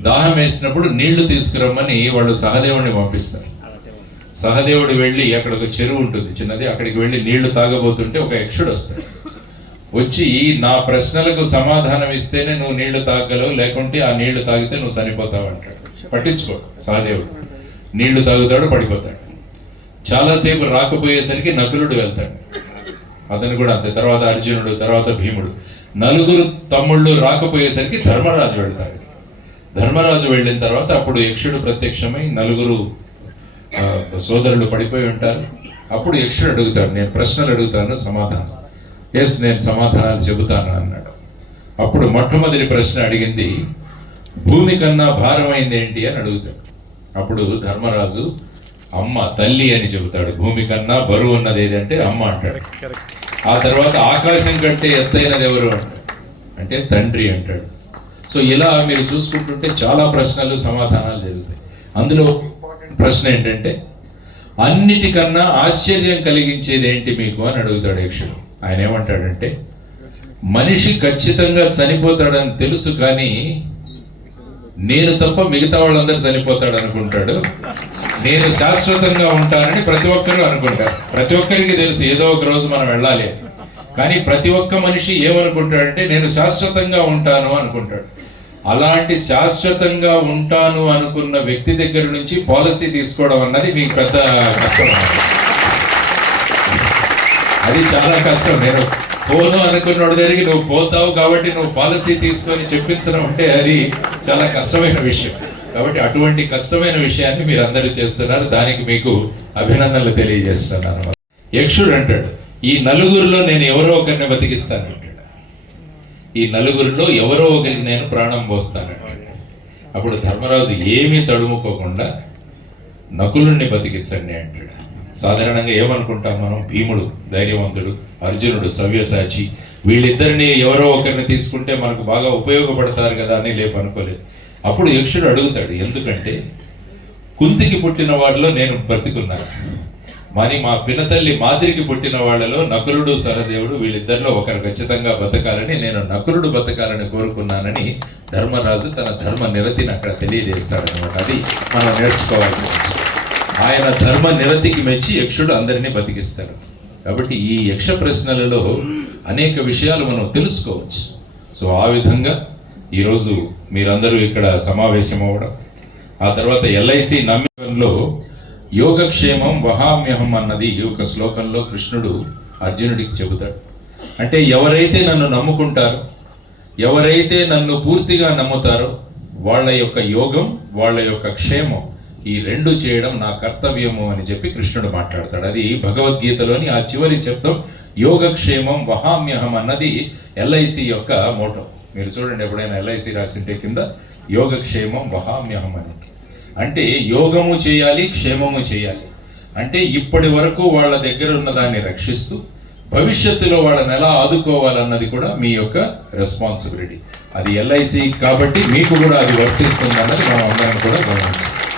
దాహం వేసినప్పుడు నీళ్ళు తీసుకురమ్మని వాళ్ళు సహదేవుడిని పంపిస్తారు. సహదేవుడు వెళ్ళి అక్కడ ఒక చెరువు ఉంటుంది చిన్నది. అక్కడికి వెళ్ళి నీళ్ళు తాగబోతుంటే ఒక యక్షుడు వస్తాడు. వచ్చి నా ప్రశ్నలకు సమాధానం ఇస్తేనే నువ్వు నీళ్ళు తాగలవు లేకుంటే ఆ నీళ్ళు తాగితే నువ్వు చనిపోతావు అంటాడు. పట్టించుకో సహదేవుడు. నీళ్ళు తాగుతాడు పడిపోతాడు. చాలాసేపు రాకపోయేసరికి నకులుడు వెళ్తాడు. అతను కూడా అంతే. తర్వాత అర్జునుడు తర్వాత భీముడు. నలుగురు తమ్ముళ్ళు రాకపోయేసరికి ధర్మరాజు వెళ్తాడు. ధర్మరాజు వెళ్ళిన తర్వాత అప్పుడు యక్షుడు ప్రత్యక్షమై నలుగురు సోదరులు పడిపోయి ఉంటారు. అప్పుడు యక్షుడు అడుగుతాడు నేను ప్రశ్నలు అడుగుతాను సమాధానం. ఎస్ నేను సమాధానాలు చెబుతాను అన్నాడు. అప్పుడు మొట్టమొదటి ప్రశ్న అడిగింది భూమి కన్నా భారమైంది ఏంటి? అని అడుగుతాడు. అప్పుడు ధర్మరాజు అమ్మ తల్లి అని చెబుతాడు. భూమి కన్నా బరువు ఉన్నది ఏదంటే అమ్మ అంటాడు. ఆ తర్వాత ఆకాశం కంటే ఎత్తైనది ఎవరు? అంటాడు అంటే తండ్రి అంటాడు. సో ఇలా మీరు చూసుకుంటుంటే చాలా ప్రశ్నలు సమాధానాలు జరుగుతాయి. అందులో ప్రశ్న ఏంటంటే అన్నిటికన్నా ఆశ్చర్యం కలిగించేది ఏంటి మీకు అని అడుగుతాడు యక్షుడు. ఆయన ఏమంటాడంటే మనిషి ఖచ్చితంగా చనిపోతాడని తెలుసు కానీ నేను తప్ప మిగతా వాళ్ళందరూ చనిపోతాడు అనుకుంటాడు. నేను శాశ్వతంగా ఉంటానని ప్రతి ఒక్కరూ అనుకుంటారు. ప్రతి ఒక్కరికి తెలుసు ఏదో ఒక రోజు మనం వెళ్ళాలి కానీ ప్రతి ఒక్క మనిషి ఏమనుకుంటాడంటే నేను శాశ్వతంగా ఉంటాను అనుకుంటాడు. అలాంటి శాశ్వతంగా ఉంటాను అనుకున్న వ్యక్తి దగ్గర నుంచి పాలసీ తీసుకోవడం అన్నది మీకు పెద్ద కష్టం. అది చాలా కష్టం. నేను పోను అనుకున్నోడి దగ్గరికి నువ్వు పోతావు కాబట్టి నువ్వు పాలసీ తీసుకొని చెప్పించడం అంటే అది చాలా కష్టమైన విషయం. కాబట్టి అటువంటి కష్టమైన విషయాన్ని మీరు అందరూ చేస్తున్నారు. దానికి మీకు అభినందనలు తెలియజేస్తున్నాను. యక్షుడు అంటాడు ఈ నలుగురిలో నేను ఎవరో ఒకరిని బతికిస్తాను అంటాడు ఈ నలుగురిలో ఎవరో ఒకరికి నేను ప్రాణం పోస్తాను అప్పుడు ధర్మరాజు ఏమీ తడుముకోకుండా నకులుణ్ణి బతికించండి అంటాడు. సాధారణంగా ఏమనుకుంటాం మనం? భీముడు ధైర్యవంతుడు అర్జునుడు సవ్యసాచి. వీళ్ళిద్దరిని ఎవరో ఒకరిని తీసుకుంటే మనకు బాగా ఉపయోగపడతారు కదా అని లేపు అనుకోలేదు. అప్పుడు యక్షుడు అడుగుతాడు ఎందుకంటే కుంతికి పుట్టిన వారిలో నేను బ్రతికున్నాను. మరి మా పినతల్లి మాదిరికి పుట్టిన వాళ్ళలో నకులుడు సహదేవుడు వీళ్ళిద్దరిలో ఒకరు ఖచ్చితంగా బతకాలని నేను నకులుడు బతకాలని కోరుకున్నానని ధర్మరాజు తన ధర్మ నిరతిని అక్కడ తెలియజేస్తాడనమాట అది మనం నేర్చుకోవాల్సిన ఆయన ధర్మ నిరతికి మెచ్చి యక్షుడు అందరినీ బతికిస్తాడు. కాబట్టి ఈ యక్ష ప్రశ్నలలో అనేక విషయాలు మనం తెలుసుకోవచ్చు. సో ఆ విధంగా ఈరోజు మీరందరూ ఇక్కడ సమావేశం అవ్వడం ఆ తర్వాత ఎల్ఐసి నమ్మకంలో యోగక్షేమం వహామ్యహం అన్నది ఈ యొక్క శ్లోకంలో కృష్ణుడు అర్జునుడికి చెబుతాడు. అంటే ఎవరైతే నన్ను నమ్ముకుంటారో ఎవరైతే నన్ను పూర్తిగా నమ్ముతారో వాళ్ళ యొక్క యోగం వాళ్ళ యొక్క క్షేమం ఈ రెండు చేయడం నా కర్తవ్యము అని చెప్పి కృష్ణుడు మాట్లాడతాడు. అది భగవద్గీతలోని ఆ చివరి శబ్దం యోగక్షేమం వహామ్యహం అన్నది ఎల్ఐసి యొక్క మోటో. మీరు చూడండి ఎప్పుడైనా ఎల్ఐసి రాసింటే కింద యోగక్షేమం వహామ్యహం అని. అంటే యోగము చేయాలి క్షేమము చేయాలి. అంటే ఇప్పటి వరకు వాళ్ళ దగ్గర ఉన్న దాన్ని రక్షిస్తూ భవిష్యత్తులో వాళ్ళని ఎలా ఆదుకోవాలన్నది కూడా మీ యొక్క రెస్పాన్సిబిలిటీ అది ఎల్ఐసి కాబట్టి మీకు కూడా అది వర్తిస్తుందన్నది మనం అందరం కూడా గమనించాలి.